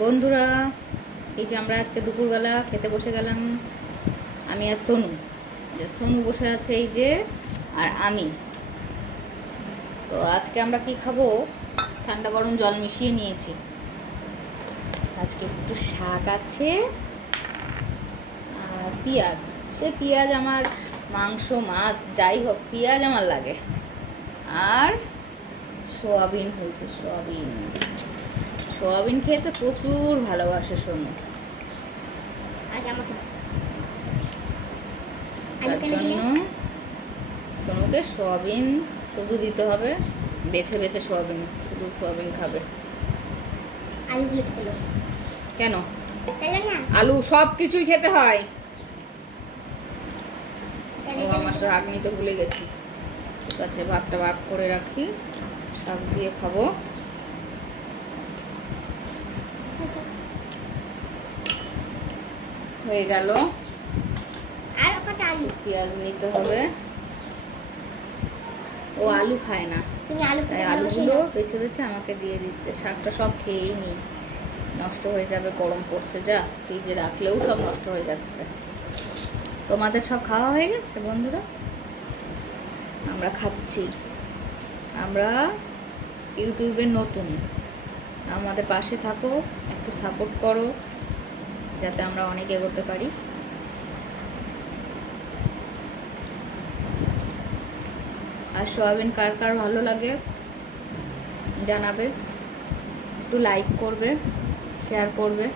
বন্ধুরা, এই যে আমরা আজকে দুপুরবেলা খেতে বসে গেলাম। আমি আর সোনু, সোনু বসে আছে এই যে, আর আমি। তো আজকে আমরা কি খাবো, ঠান্ডা গরম জল মিশিয়ে নিয়েছি। আজকে একটু শাক আছে আর পেঁয়াজ। সে পেঁয়াজ আমার মাংস মাছ যাই হোক, পেঁয়াজ আমার লাগে। আর সোয়াবিন হয়েছে, সোয়াবিন খেতে প্রচুর ভালোবাসে সোনু। তার জন্য সোনুকে সোয়াবিন শুধু দিতে হবে, বেছে বেছে সোয়াবিন, শুধু সোয়াবিন খাবে। কেন আলু সব কিছুই খেতে হয়? ও আমার শাক নিতে ভুলে গেছি। ঠিক আছে, ভাতটা ভাগ করে রাখি, শাক দিয়ে খাবো। হয়ে গেল। আর কটা আলু, পেঁয়াজ নিতে হবে। ও আলু খায় না, তুমি আলু তাই আলুগুলো বেছে বেছে আমাকে দিয়ে দিচ্ছে। শাকটা সব খেয়েই নি, নষ্ট হয়ে যাবে, গরম পড়ছে যা, ফ্রিজে রাখলেও সব নষ্ট হয়ে যাচ্ছে। তোমাদের সব খাওয়া হয়ে গেছে বন্ধুরা? আমরা খাচ্ছি। আমরা ইউটিউবের নতুন, আমাদের পাশে থাকো, একটু সাপোর্ট করো যাতে আমরা অনেক এগোতে পারি। আর সোয়াবিন কার কার ভালো লাগে জানাবে, একটু লাইক করবে, শেয়ার করবে।